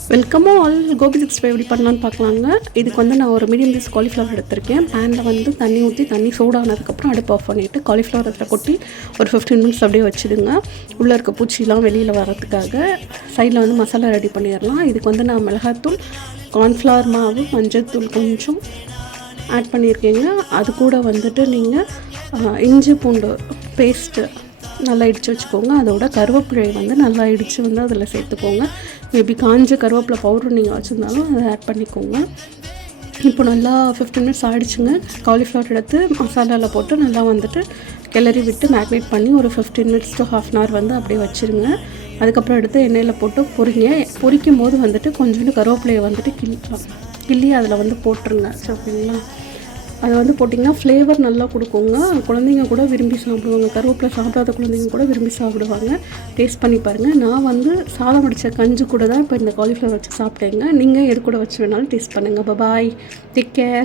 Welcome all. Gopi 65 எப்படி பண்ணலான்னு பார்க்கலாங்க. இதுக்கு வந்து நான் ஒரு மீடியம் சைஸ் காலிஃப்ளவர் எடுத்திருக்கேன். பேனில் வந்து தண்ணி ஊற்றி தண்ணி சூடானதுக்கப்புறம் அடுப்பு ஆஃப் பண்ணிவிட்டு காலிஃப்ளவர் அதில் கொட்டி ஒரு 15 மினிட்ஸ் அப்படியே வச்சுடுங்க. உள்ளே இருக்க பூச்சிலாம் வெளியில் வரதுக்காக. சைடில் வந்து மசாலா ரெடி பண்ணிடலாம். இதுக்கு வந்து நான் மிளகாத்தூள், கார்ன்ஃப்ளவர் மாவு, மஞ்சள்தூள் கொஞ்சம் ஆட் பண்ணியிருக்கேங்க. அது கூட வந்துட்டு நீங்கள் இஞ்சி பூண்டு பேஸ்ட்டு நல்லா இடித்து வச்சுக்கோங்க. அதோட கருவேப்பிலை வந்து நல்லா இடித்து வந்து அதில் சேர்த்துக்கோங்க. மேபி காஞ்ச கருவேப்பிலை பவுடர் நீங்கள் வச்சுருந்தாலும் அதை ஆட் பண்ணிக்கோங்க. இப்போ நல்லா 15 மினிட்ஸ் ஆகிடுச்சுங்க. காலிஃப்ளவர் எடுத்து மசாலாவில் போட்டு நல்லா வந்துட்டு கிளறி விட்டு மேக்னேட் பண்ணி ஒரு 15 மினிட்ஸ் to ½ hour வந்து அப்படியே வச்சுருங்க. அதுக்கப்புறம் எடுத்து எண்ணெயில் போட்டு பொரிக்கும் போது வந்துட்டு கொஞ்சோண்டு கருவேப்பிலையை வந்துட்டு கிள்ளி அதில் வந்து போட்டுருங்க. ஓகேங்களா? அதை வந்து போட்டிங்கன்னா ஃப்ளேவர் நல்லா கொடுக்குங்க. குழந்தைங்க கூட விரும்பி சாப்பிடுவாங்க. கருவேப்பிலை சாப்பிடாத குழந்தைங்க கூட விரும்பி சாப்பிடுவாங்க. டேஸ்ட் பண்ணி பாருங்கள். நான் வந்து சாதம் வடித்த கஞ்சி கூட தான் இப்போ இந்த காலிஃப்ளவர் வச்சு சாப்பிட்டேங்க. நீங்கள் எது கூட வச்சு வேணாலும் டேஸ்ட் பண்ணுங்கள். பாய், டேக் கேர்.